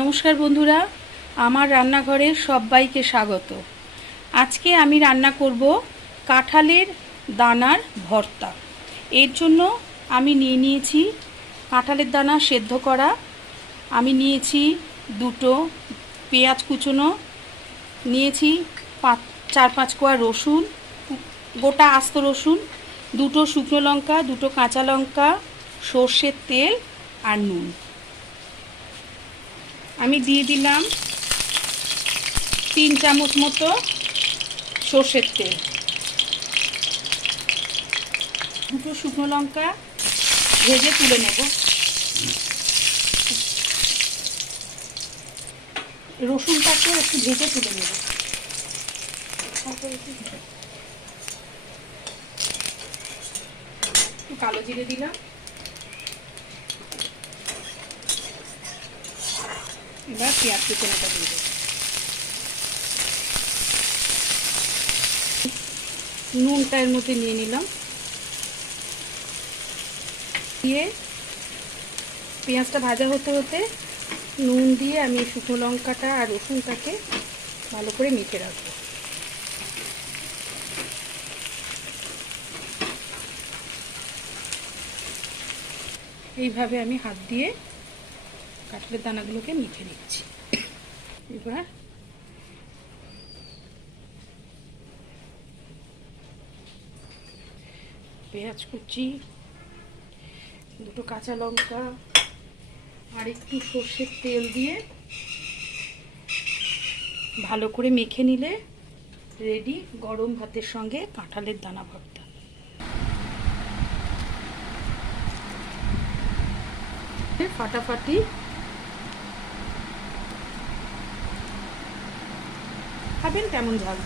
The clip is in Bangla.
নমস্কার বন্ধুরা, আমার রান্নাঘরে সবাইকে স্বাগত। আজকে আমি রান্না করব কাঁঠালের দানার ভর্তা। এর জন্য আমি নিয়েছি কাঁঠালের দানা সেদ্ধ করা, আমি নিয়েছি দুটো পেঁয়াজ কুচনো, নিয়েছি 4-5 কোয়া রসুন, গোটা আস্ত রসুন, দুটো শুকনো লঙ্কা, দুটো কাঁচা লঙ্কা, সর্ষের তেল আর নুন। আমি দিয়ে দিলাম 3 চামচ মতো সর্ষের তেল, দুটো শুকনো লঙ্কা ভেজে তুলে নেব। রসুনটাকে একটু ভেজে তুলে নেব। একটু কালো জিরে দিলাম। এবার পেঁয়াজ কুচনোটা দিয়ে দেব। নুনটা এর মধ্যে নিয়ে নিলাম, দিয়ে পেঁয়াজটা ভাজা হতে হতে নুন দিয়ে আমি শুকনো লঙ্কাটা আর রসুনটাকে ভালো করে মেখে রাখবো। এইভাবে আমি হাত দিয়ে কাঁঠালের দানাগুলোকে মেখে নিচ্ছি। এবার পেঁয়াজ কুচি, দুটো কাঁচা লঙ্কা আর একটু সর্ষের তেল দিয়ে ভালো করে মেখে নিলে রেডি গরম ভাতের সঙ্গে কাঁঠালের দানা ভর্তা। ফাটাফাটি খাবেন, কেমন ঝাল।